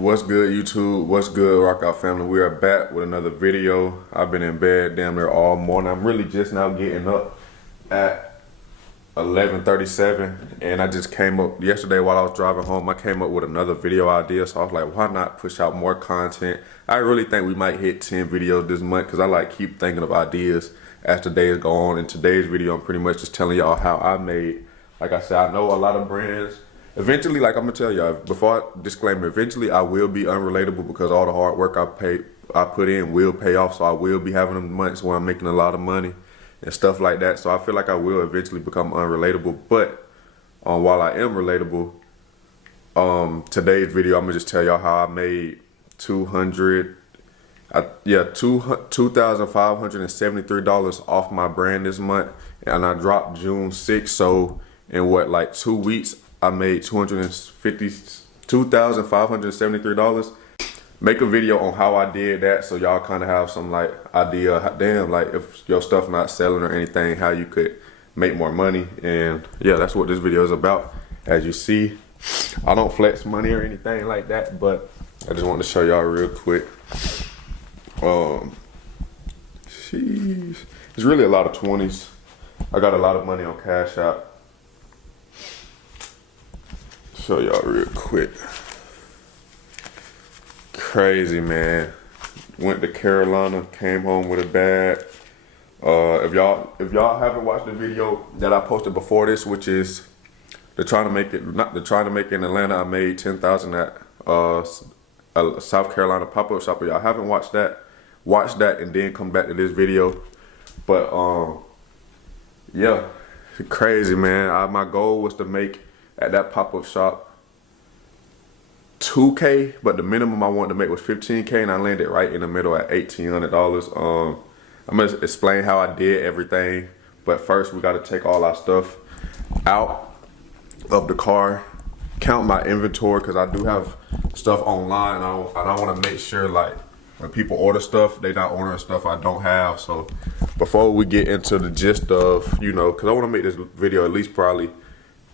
What's good, YouTube? What's good, Rockout family? We are back with another video. I've been in bed damn near all morning. I'm really just now getting up at 11:37, and I just came up yesterday while I was driving home. I came up with another video idea, so I was like, why not push out more content? I really think we might hit 10 videos this month because I like keep thinking of ideas as the days go on. In today's video, I'm pretty much just telling y'all how I made. Like I said, I know a lot of brands. Eventually, like I'm gonna tell y'all, disclaimer, eventually I will be unrelatable because all the hard work I put in will pay off. So I will be having them months where I'm making a lot of money and stuff like that. So I feel like I will eventually become unrelatable. But while I am relatable, today's video I'm gonna just tell y'all how I made $2,573 off my brand this month, and I dropped June 6th. So in what, like 2 weeks, I made $2,573. Make a video on how I did that so y'all kind of have some like idea, damn, like if your stuff not selling or anything, how you could make more money. And yeah, that's what this video is about. As you see, I don't flex money or anything like that, but I just wanted to show y'all real quick. Sheesh. It's really a lot of 20s. I got a lot of money on Cash App. Show y'all real quick. Crazy, man. Went to Carolina, came home with a bag. If y'all haven't watched the video that I posted before this, which is the trying to make it in Atlanta, I made 10,000 at a South Carolina pop-up shop. If y'all haven't watched that, watch that and then come back to this video. But yeah, crazy, man. My goal was to make at that pop-up shop $2K, but the minimum I wanted to make was $15K, and I landed right in the middle at $1,800. I'm gonna explain how I did everything, but first we got to take all our stuff out of the car, count my inventory, because I do have stuff online, and I want to make sure, like, when people order stuff, they not ordering stuff I don't have. So before we get into the gist of, you know, because I want to make this video at least probably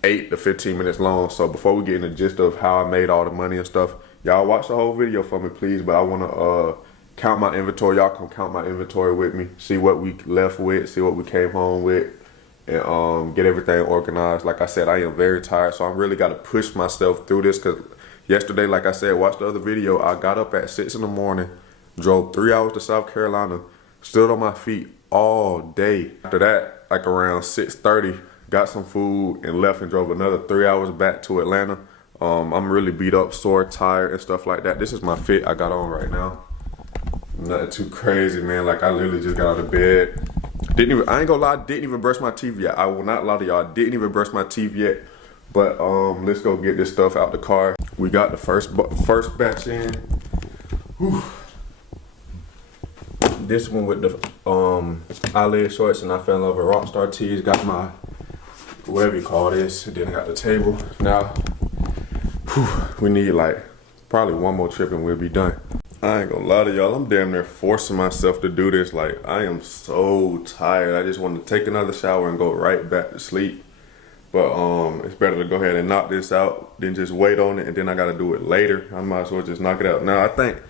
8 to 15 minutes long. So before we get in the gist of how I made all the money and stuff, y'all watch the whole video for me, please. But I want to count my inventory. Y'all come count my inventory with me, see what we left with, see what we came home with, and get everything organized. Like I said, I am very tired, so I really got to push myself through this, because yesterday, like I said, watch the other video, I got up at 6 in the morning, drove 3 hours to South Carolina, stood on my feet all day. After that, like around 6:30, got some food and left and drove another 3 hours back to Atlanta. I'm really beat up, sore, tired, and stuff like that. This is my fit I got on right now. Nothing too crazy, man. Like, I literally just got out of bed. I ain't gonna lie, I didn't even brush my teeth yet. I will not lie to y'all, I didn't even brush my teeth yet. But let's go get this stuff out the car. We got the first batch in. Whew. This one with the eyelid shorts, and I fell in love with Rockstar tees. Got my whatever you call this, and then I got the table. Now, we need like probably one more trip and we'll be done. I ain't gonna lie to y'all, I'm damn near forcing myself to do this. Like, I am so tired. I just want to take another shower and go right back to sleep. But it's better to go ahead and knock this out than just wait on it and then I gotta do it later. I might as well just knock it out now. I think,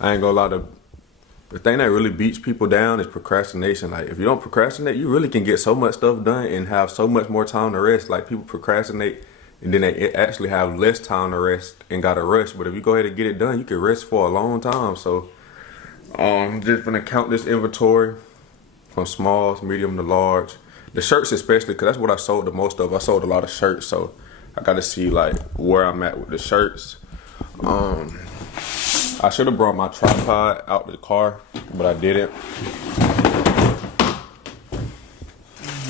I ain't gonna lie, the thing that really beats people down is procrastination. Like, if you don't procrastinate, you really can get so much stuff done and have so much more time to rest. Like, people procrastinate and then they actually have less time to rest and gotta rush. But if you go ahead and get it done, you can rest for a long time. So I'm just gonna count this inventory from smalls, medium to large. The shirts especially, because that's what I sold the most of. I sold a lot of shirts, so I gotta see like where I'm at with the shirts. I should have brought my tripod out the car, but I didn't.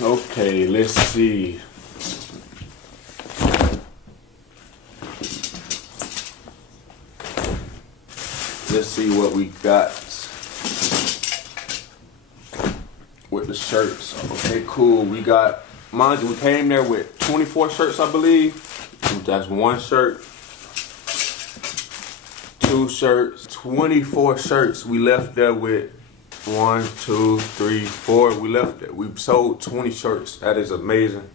Okay, let's see. Let's see what we got with the shirts. Okay, cool. We got, mind you, we came there with 24 shirts, I believe. That's one shirt. 2 shirts, 24 shirts. We left there with 1, 2, 3, 4. We left there. We sold 20 shirts. That is amazing.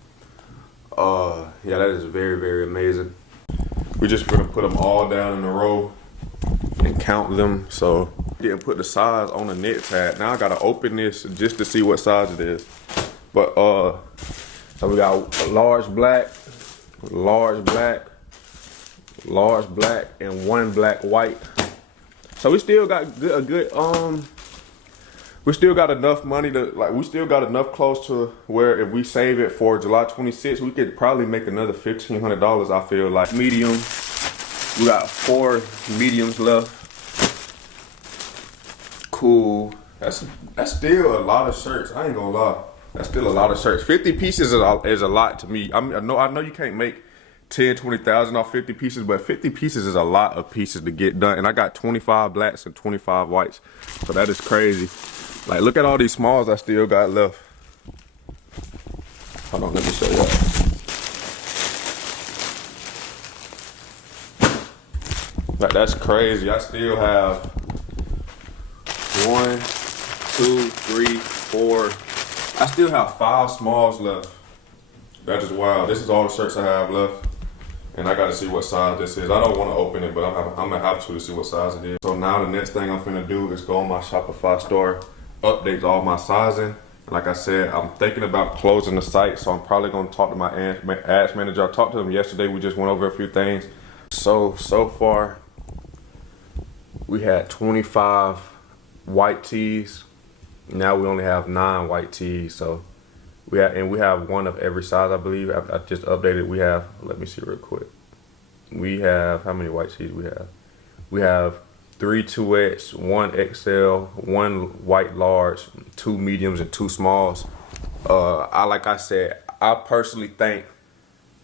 Yeah, that is very, very amazing. We just gonna put them all down in a row and count them. So didn't put the size on the net tag. Now I gotta open this just to see what size it is. But so we got a large black, large black, large black, and one black white. So we still got we still got enough money to, like, we still got enough close to where if we save it for July 26th, we could probably make another $1,500, I feel like. Medium, we got 4 mediums left. Cool. That's still a lot of shirts, I ain't gonna lie. That's still a lot of shirts. 50 pieces is a lot to me. I know you can't make 10, 20,000 off 50 pieces, but 50 pieces is a lot of pieces to get done. And I got 25 blacks and 25 whites. So that is crazy. Like, look at all these smalls I still got left. Hold on, let me show you. Like, that's crazy. I still have 1, 2, 3, 4. I still have 5 smalls left. That is wild. This is all the shirts I have left. And I gotta see what size this is. I don't wanna open it, but I'm gonna have to see what size it is. So now the next thing I'm finna do is go on my Shopify store, update all my sizing. And like I said, I'm thinking about closing the site, so I'm probably gonna talk to my ads manager. I talked to him yesterday, we just went over a few things. So far, we had 25 white tees. Now we only have 9 white tees, so we have one of every size, I believe. I just updated. We have, let me see real quick. We have, how many white tees we have? We have 3 2X, 1 XL, 1 white large, 2 mediums, and 2 smalls. Like I said, I personally think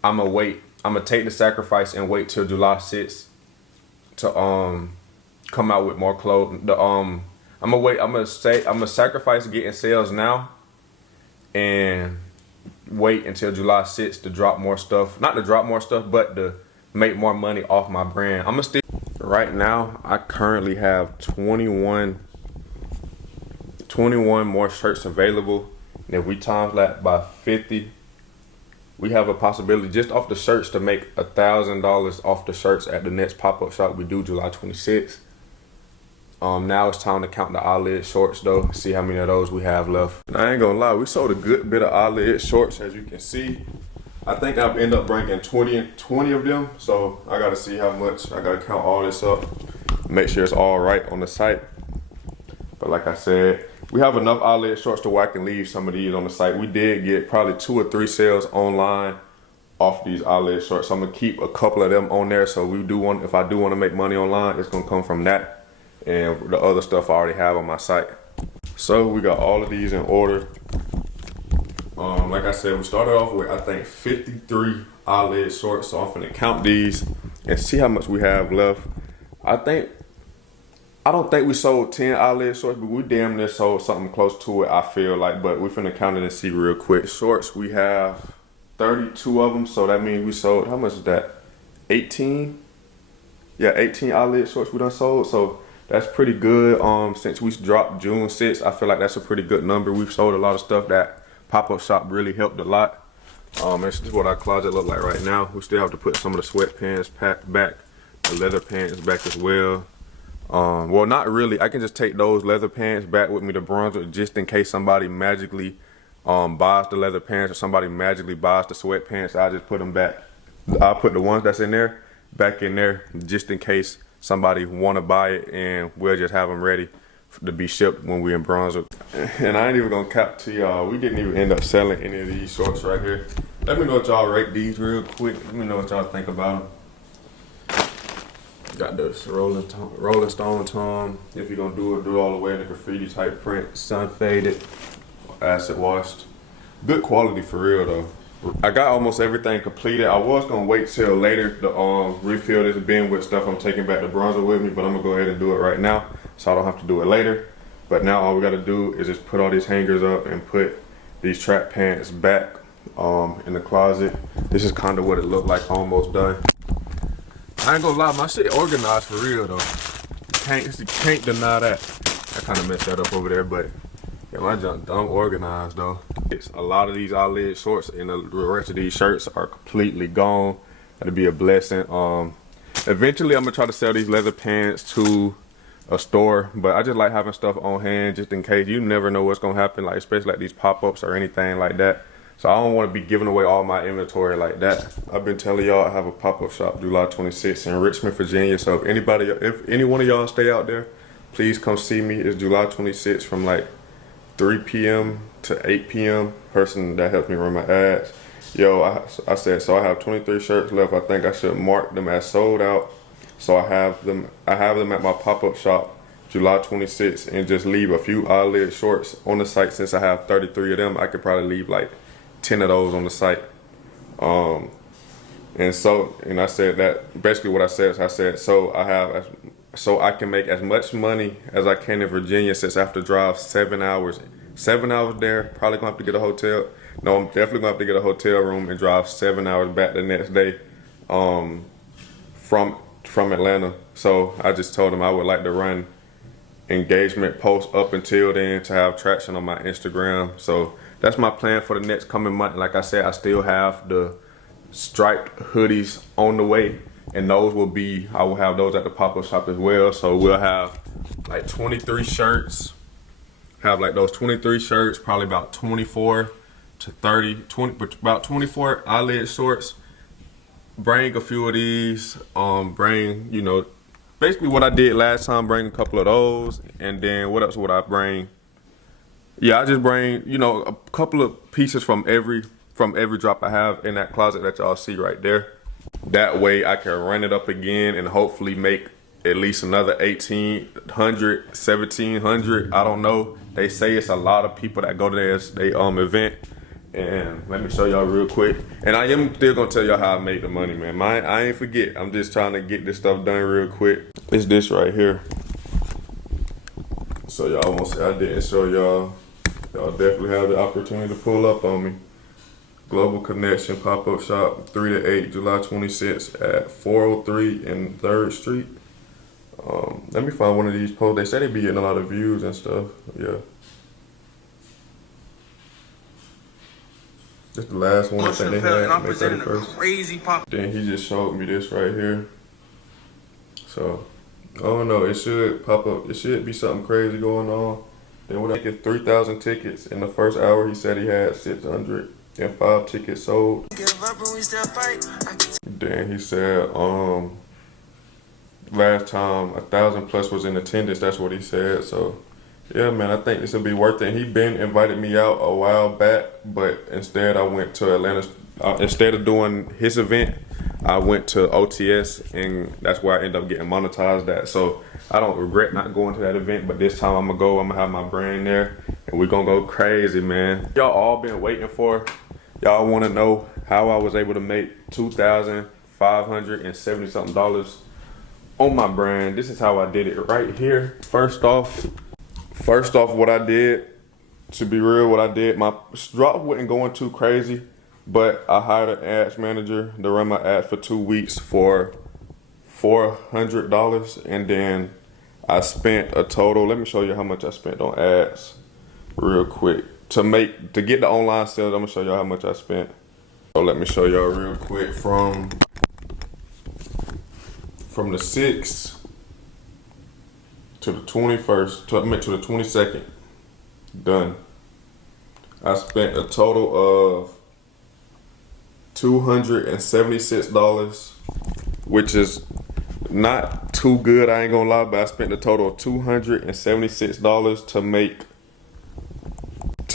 I'm gonna take the sacrifice and wait till July 6th to come out with more clothes. I'm gonna sacrifice getting sales now and wait until July 6th to drop more stuff. Not to drop more stuff, but to make more money off my brand. I'm gonna still, right now, I currently have 21 more shirts available. And if we times that by 50, we have a possibility just off the shirts to make $1,000 off the shirts at the next pop-up shop we do July 26th. Now it's time to count the eyelid shorts though, see how many of those we have left. And I ain't gonna lie, we sold a good bit of eyelid shorts, as you can see. I think I've ended up bringing 20 of them, so I gotta see how much. I gotta count all this up, make sure it's all right on the site. But like I said, we have enough eyelid shorts to where I can leave some of these on the site. We did get probably 2 or 3 sales online off these eyelid shorts, so I'm gonna keep a couple of them on there. So if I do want to make money online, it's gonna come from that and the other stuff I already have on my site. So we got all of these in order. Like I said, we started off with, I think, 53 eyelid shorts. So I'm finna count these and see how much we have left. I don't think we sold 10 eyelid shorts, but we damn near sold something close to it, I feel like. But we're finna count it and see real quick. Shorts, we have 32 of them. So that means we sold, how much is that? 18? Yeah, 18 eyelid shorts we done sold. So that's pretty good. Since we dropped June 6th, I feel like that's a pretty good number. We've sold a lot of stuff. That pop-up shop really helped a lot. This is what our closet look like right now. We still have to put some of the sweatpants back, the leather pants back as well. Well, not really. I can just take those leather pants back with me to Brunswick just in case somebody magically buys the leather pants or somebody magically buys the sweatpants. I just put them back. I'll put the ones that's in there back in there just in case somebody want to buy it, and we'll just have them ready to be shipped when we're in Brunswick. And I ain't even gonna cap to y'all, we didn't even end up selling any of these shorts right here. Let me know what y'all rate these real quick. Let me know what y'all think about them. Got this Rolling Stone tone. If you're gonna do it all the way in the graffiti type print, sun faded, acid washed. Good quality for real though. I got almost everything completed. I was gonna wait till later to refill this bin with stuff I'm taking back to Brunswick with me, but I'm gonna go ahead and do it right now so I don't have to do it later. But now all we gotta do is just put all these hangers up and put these track pants back in the closet. This is kind of what it looked like, almost done. I ain't gonna lie, my shit organized for real though. You can't deny that. I kind of messed that up over there, but yeah, my junk dumb organized though. A lot of these eyelid shorts and the rest of these shirts are completely gone. That'd be a blessing. Eventually I'm gonna try to sell these leather pants to a store, but I just like having stuff on hand just in case. You never know what's gonna happen, like especially like these pop-ups or anything like that. So I don't want to be giving away all my inventory like that. I've been telling y'all I have a pop-up shop July 26th in Richmond, Virginia. So if any one of y'all stay out there, please come see me. It's July 26th from like 3 p.m. to 8 p.m. Person that helps me run my ads. Yo, I said, so I have 23 shirts left. I think I should mark them as sold out. So I have them at my pop-up shop July 26th and just leave a few eyelid shorts on the site. Since I have 33 of them, I could probably leave like 10 of those on the site. And I said that basically what I said is so I can make as much money as I can in Virginia since I have to drive 7 hours. 7 hours there, probably gonna have to get a hotel. No, I'm definitely gonna have to get a hotel room and drive 7 hours back the next day from Atlanta. So I just told him I would like to run engagement posts up until then to have traction on my Instagram. So that's my plan for the next coming month. Like I said, I still have the striped hoodies on the way, and I will have those at the pop-up shop as well. So we'll have like 23 shirts, probably about 24 to 30, but about 24 eyelid shorts. Bring a few of these, basically what I did last time, bring a couple of those, and then what else would I bring? Yeah, I just bring, a couple of pieces from every drop I have in that closet that y'all see right there. That way I can run it up again and hopefully make at least another 1,800, 1,700. I don't know. They say it's a lot of people that go to they event. And let me show y'all real quick. And I am still gonna tell y'all how I make the money, man. I ain't forget. I'm just trying to get this stuff done real quick. It's this right here. So y'all won't say I didn't show y'all. Y'all definitely have the opportunity to pull up on me. Global Connection pop-up shop, 3 to 8, July 26th at 403 and 3rd Street. Let me find one of these posts. They say they be getting a lot of views and stuff. Yeah. This the last one I think they had. And I'm presenting a crazy pop. Then he just showed me this right here. So, I don't know. It should pop up. It should be something crazy going on. Then when I get 3,000 tickets in the first hour, he said he had 605 tickets sold. Then he said, last time 1,000 plus was in attendance. That's what he said. So. Yeah, man, I think this will be worth it. He been invited me out a while back, but instead I went to Atlanta. Instead of doing his event, I went to OTS, and that's where I ended up getting monetized at. So I don't regret not going to that event, but this time I'm gonna go. I'm gonna have my brand there, and we're gonna go crazy, man. Y'all all been waiting for. Y'all wanna know how I was able to make $2,570 something on my brand. This is how I did it right here. First off, what I did, to be real, my drop wasn't going too crazy, but I hired an ads manager to run my ads for 2 weeks for $400, and then I spent a total, let me show you how much I spent on ads real quick. To get the online sales, I'm gonna show y'all how much I spent. So let me show y'all real quick from the 6th to the 21st, to the 22nd, done. I spent a total of $276, which is not too good, I ain't gonna lie, but I spent a total of $276 to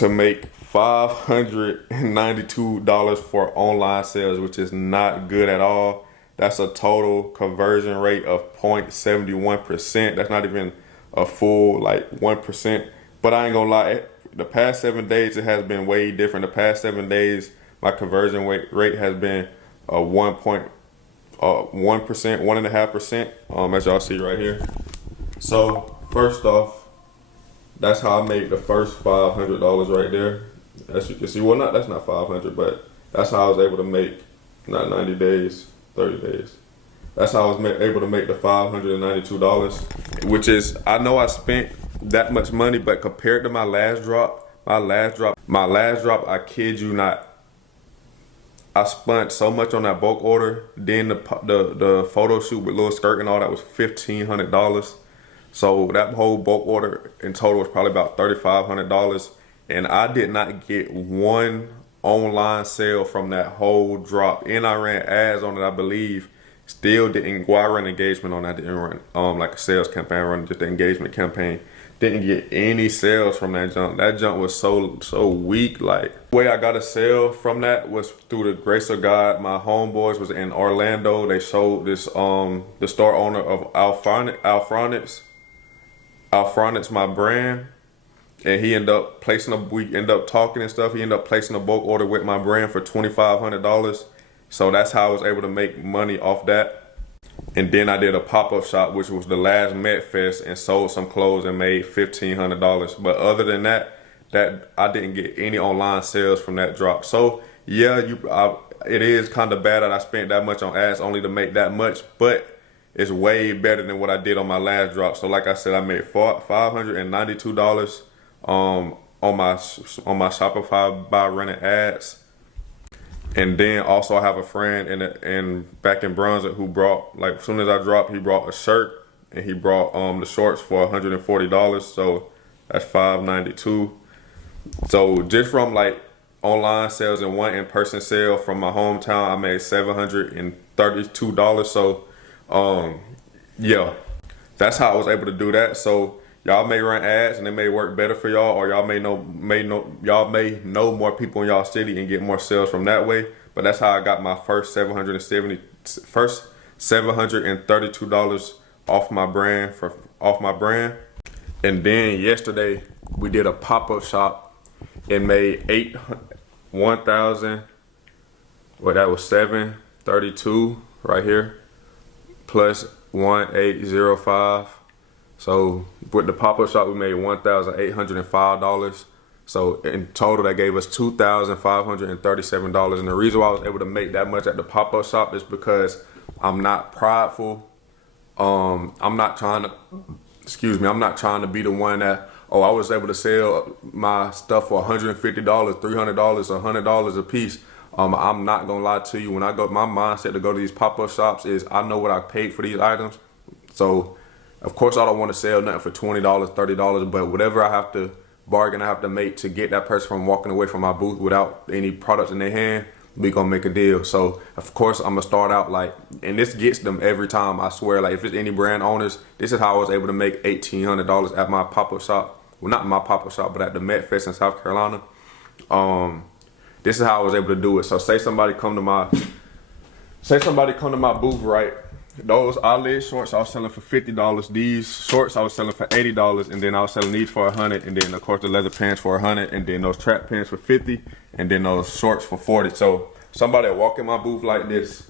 make $592 for online sales, which is not good at all. That's a total conversion rate of 0.71%. That's not even a full 1%. But I ain't gonna lie, the past 7 days it has been way different. The past 7 days, my conversion rate has been 1%, 1.5%, as y'all see right here. So first off, that's how I made the first $500 right there. As you can see, well, that's not 500, but that's how I was able to make, not 90 days, 30 days. That's how I was able to make the $592, which is, I know I spent that much money, but compared to my last drop, I kid you not, I spent so much on that bulk order. Then the photo shoot with Lil Skirt and all that was $1,500. So that whole bulk order in total was probably about $3,500, and I did not get one online sale from that whole drop. And I ran ads on it, I believe. Still didn't go. I ran engagement on that. Didn't run like a sales campaign. I run just the engagement campaign. Didn't get any sales from that junk. That junk was so weak. Like, the way I got a sale from that was through the grace of God. My homeboys was in Orlando. They sold this the store owner of Alphronix, my brand, and he ended up we ended up talking and stuff. He ended up placing a bulk order with my brand for $2,500. So that's how I was able to make money off that. And then I did a pop-up shop, which was the last Medfest, and sold some clothes and made $1,500. But other than that I didn't get any online sales from that drop. So yeah, it is kind of bad that I spent that much on ads only to make that much, but it's way better than what I did on my last drop. So like I said, I made $592 on my Shopify by running ads. And then also I have a friend in back in Brunswick who brought, like, as soon as I dropped, he brought a shirt, and he brought the shorts for $140. So that's $592. So just from like online sales and one in-person sale from my hometown, I made $732. So yeah, that's how I was able to do that. So y'all may run ads and it may work better for y'all, or y'all may know more people in y'all city and get more sales from that way. But that's how I got my first $732 off my brand. And then yesterday we did a pop-up shop and made $1,000. Well, that was $732 right here plus 1,805. So with the pop-up shop, we made $1,805. So in total, that gave us $2,537. And the reason why I was able to make that much at the pop-up shop is because I'm not prideful. I'm not trying to be the one that, I was able to sell my stuff for $150, $300, $100 a piece. I'm not gonna lie to you. When I go, my mindset to go to these pop-up shops is I know what I paid for these items. So of course, I don't want to sell nothing for $20, $30, but whatever I have to bargain, I have to make to get that person from walking away from my booth without any products in their hand, we gonna make a deal. So of course, I'm gonna start out like, and this gets them every time, I swear. Like, if it's any brand owners, this is how I was able to make $1,800 at my pop-up shop. Well, not my pop-up shop, but at the Medfest in South Carolina. This is how I was able to do it. So say somebody come to my booth, right? Those eyelid shorts I was selling for $50. These shorts I was selling for $80, and then I was selling these for $100, and then of course the leather pants for $100, and then those track pants for $50, and then those shorts for $40. So somebody that walk in my booth like this,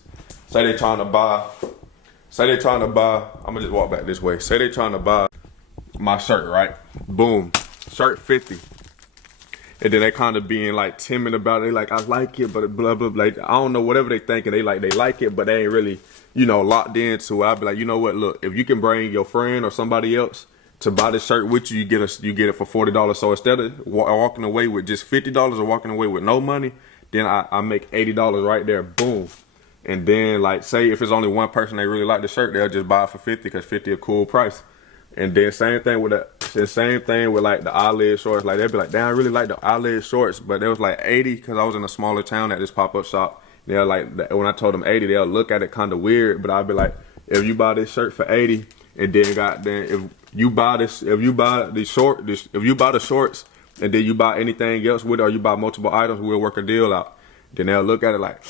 say they trying to buy, I'm gonna just walk back this way. Say they trying to buy my shirt, right? Boom, shirt $50. And then they kind of being like timid about it. They like, I like it, but blah, blah, blah. Like, I don't know, whatever they thinking. They like it, but they ain't really, locked into it. I'd be like, you know what, look, if you can bring your friend or somebody else to buy this shirt with you, you get it for $40. So instead of walking away with just $50 or walking away with no money, then I make $80 right there, boom. And then, like, say if it's only one person they really like the shirt, they'll just buy it for $50 because $50 a cool price. And then same thing with like the eyelid shorts. Like, they'd be like, damn, I really like the eyelid shorts, but there was like 80 because I was in a smaller town at this pop-up shop. They're like, when I told them 80, they'll look at it kind of weird. But I'd be like, if you buy this shirt for 80, and then if you buy the shorts, and then you buy anything else with it, or you buy multiple items, we'll work a deal out. Then they'll look at it like,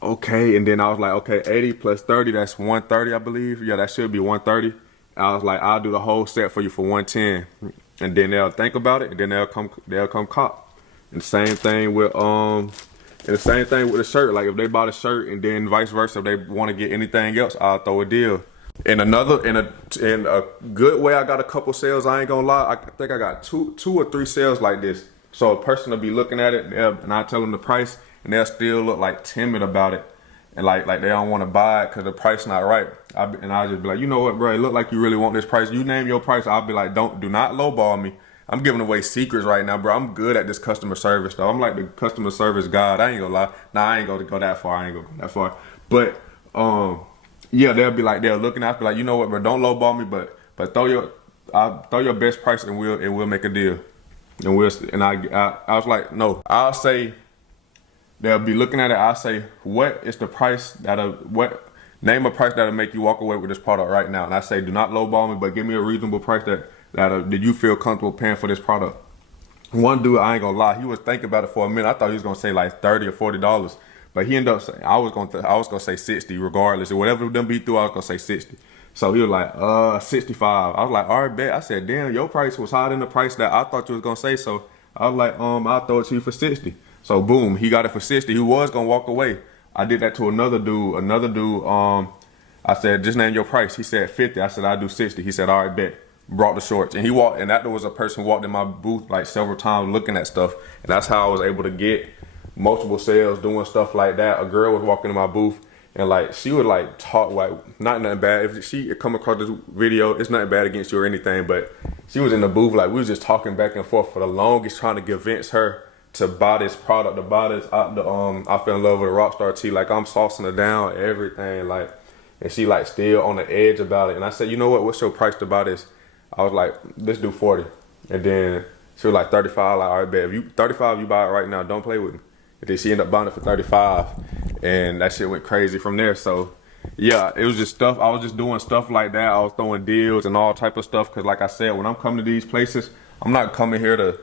okay. And then I was like, okay, 80 plus 30, that's 130, I believe. Yeah, that should be 130. I was like, I'll do the whole set for you for 110. And then they'll think about it, and then they'll come cop. And the same thing with the shirt. Like, if they bought a shirt, and then vice versa, if they want to get anything else, I'll throw a deal. In a good way, I got a couple sales. I ain't gonna lie. I think I got two or three sales like this. So a person will be looking at it, and I tell them the price, and they'll still look like timid about it, and like they don't want to buy it because the price not right. I'll just be like, you know what, bro? It look like you really want this price. You name your price. I'll be like, do not lowball me. I'm giving away secrets right now, bro. I'm good at this customer service, though. I'm like the customer service god. I ain't gonna lie. Nah, I ain't gonna go that far. But yeah, they'll be like, they'll looking at me like, you know what, bro? Don't lowball me, but But throw your best price and we'll make a deal. And I was like, no, I'll say they'll be looking at it. I'll say, what is the price name a price that'll make you walk away with this product right now. And I say, do not lowball me, but give me a reasonable price that you feel comfortable paying for this product. One dude, I ain't gonna lie, he was thinking about it for a minute. I thought he was gonna say like $30 or $40, but he ended up saying, I was gonna say 60 regardless. Or whatever them be through, I was gonna say 60. So he was like, 65. I was like, all right, bet. I said, damn, your price was higher than the price that I thought you was gonna say. So I was like, I'll throw it to you for 60. So boom, he got it for 60. He was gonna walk away. I did that to another dude. I said, just name your price. He said 50. I said, I'll do 60. He said, all right, bet. Brought the shorts. And that was a person who walked in my booth like several times looking at stuff. And that's how I was able to get multiple sales doing stuff like that. A girl was walking in my booth and like, she would like talk like, not nothing bad. If she come across this video, it's nothing bad against you or anything, but she was in the booth like, we was just talking back and forth for the longest, trying to convince her to buy this product, to buy this, I fell in love with a Rockstar tee. Like, I'm saucing her down, everything, like, and she like still on the edge about it. And I said, you know what, what's your price to buy this? I was like, let's do 40. And then she was like 35, like, all right, bet. If you 35, you buy it right now, don't play with me. And then she ended up buying it for 35. And that shit went crazy from there. So yeah, it was just stuff, I was just doing stuff like that. I was throwing deals and all type of stuff. Cause like I said, when I'm coming to these places, I'm not coming here to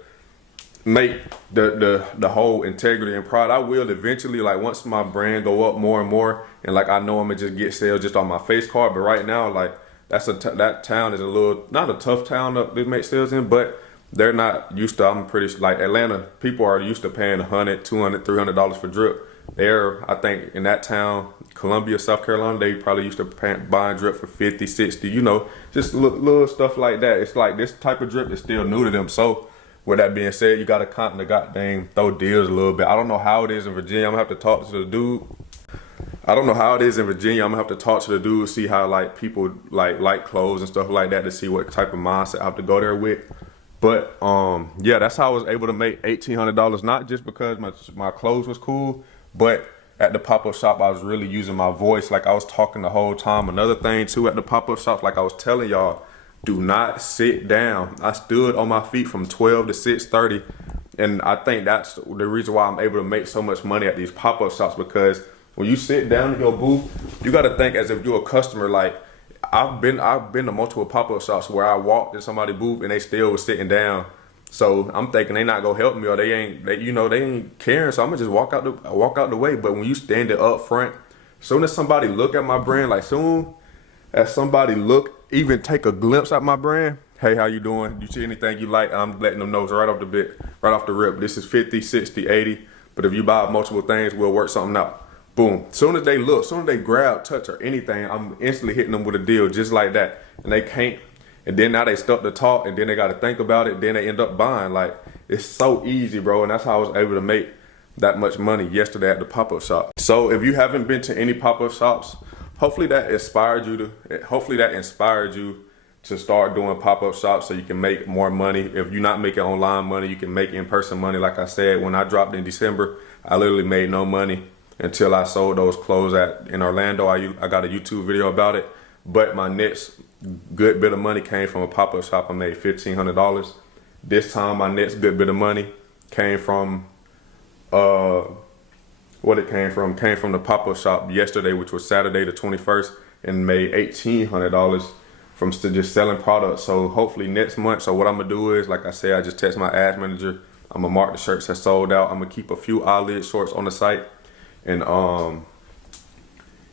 make the whole integrity and pride. I will eventually, like once my brand go up more and more, and like I know I'm gonna just get sales just on my face card. But right now, like that town is a little, not a tough town to make sales in, but they're not used to, I'm pretty like Atlanta, people are used to paying $100, $200, $300 for drip. I think in that town, Columbia, South Carolina, they probably used to buying drip for 50, 60, you know, just little stuff like that. It's like this type of drip is still new to them. So with that being said, you gotta kind of goddamn throw deals a little bit. I don't know how it is in Virginia. I'm gonna have to talk to the dude. I don't know how it is in Virginia. I'm gonna have to talk to the dude, see how like people like clothes and stuff like that, to see what type of mindset I have to go there with. But yeah, that's how I was able to make $1,800. Not just because my clothes was cool, but at the pop-up shop, I was really using my voice. Like I was talking the whole time. Another thing too, at the pop-up shop, like I was telling y'all, do not sit down. I stood on my feet from 12 to 6:30. And I think that's the reason why I'm able to make so much money at these pop-up shops, because when you sit down in your booth, you got to think as if you're a customer. Like I've been to multiple pop-up shops where I walked in somebody's booth and they still was sitting down. So I'm thinking they not gonna help me, or they ain't caring. So I'm gonna just walk out the way. But when you stand it up front, soon as somebody look at my brand, like soon as somebody even take a glimpse at my brand, hey, how you doing? You see anything you like? I'm letting them know right off the rip. This is 50, 60, 80. But if you buy multiple things, we'll work something out. Boom. Soon as they look, soon as they grab, touch, or anything, I'm instantly hitting them with a deal just like that. And they can't. And then now they stuck to talk, and then they got to think about it. Then they end up buying. Like, it's so easy, bro. And that's how I was able to make that much money yesterday at the pop-up shop. So if you haven't been to any pop-up shops, hopefully that inspired you to start doing pop-up shops so you can make more money. If you're not making online money, you can make in-person money. Like I said, when I dropped in December, I literally made no money until I sold those clothes in Orlando. I got a YouTube video about it. But my next good bit of money came from a pop-up shop. I made $1,500. This time my next good bit of money came from came from the pop-up shop yesterday, which was Saturday the 21st, and made $1,800 from just selling products. So hopefully next month, so what I'm gonna do is, like I said, I just text my ads manager. I'm gonna mark the shirts that sold out. I'm gonna keep a few eyelid shorts on the site. And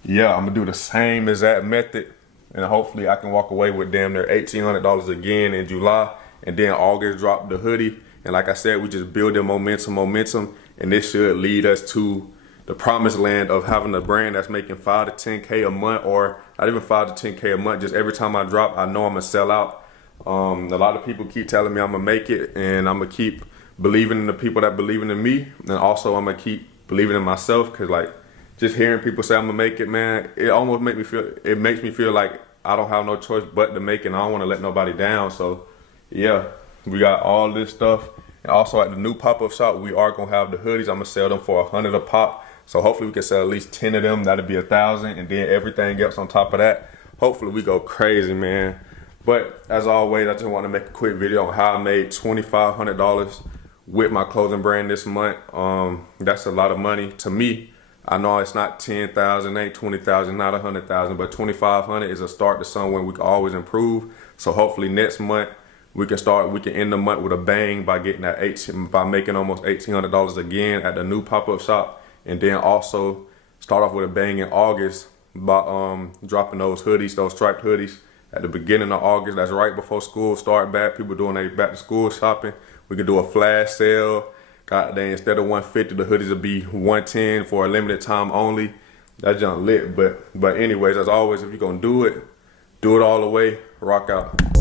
yeah, I'm gonna do the same exact method. And hopefully I can walk away with damn near $1,800 again in July. And then August drop the hoodie. And like I said, we just building momentum. And this should lead us to the promised land of having a brand that's making 5 to 10K a month, or not even 5 to 10K a month. Just every time I drop, I know I'm gonna sell out. A lot of people keep telling me I'm gonna make it, and I'm gonna keep believing in the people that believe in me. And also I'm gonna keep believing in myself, cause like just hearing people say I'm gonna make it, man, it almost makes me feel like I don't have no choice but to make it, and I don't wanna let nobody down. So yeah, we got all this stuff. And also at the new pop-up shop, we are gonna have the hoodies. I'm gonna sell them for $100 a pop. So hopefully we can sell at least 10 of them. That'll be $1,000, and then everything else on top of that. Hopefully we go crazy, man. But as always, I just want to make a quick video on how I made $2,500 with my clothing brand this month. That's a lot of money to me. I know it's not 10,000, ain't 20,000, not 100,000, but 2,500 is a start to somewhere we can always improve. So hopefully next month we can end the month with a bang by getting that by making almost $1,800 again at the new pop-up shop, and then also start off with a bang in August by dropping those hoodies, those striped hoodies at the beginning of August. That's right before school start back. People doing their back to school shopping. We can do a flash sale. Goddamn, instead of $150, the hoodies will be $110 for a limited time only. That junk lit. But anyways, as always, if you're gonna do it all the way. Rock out.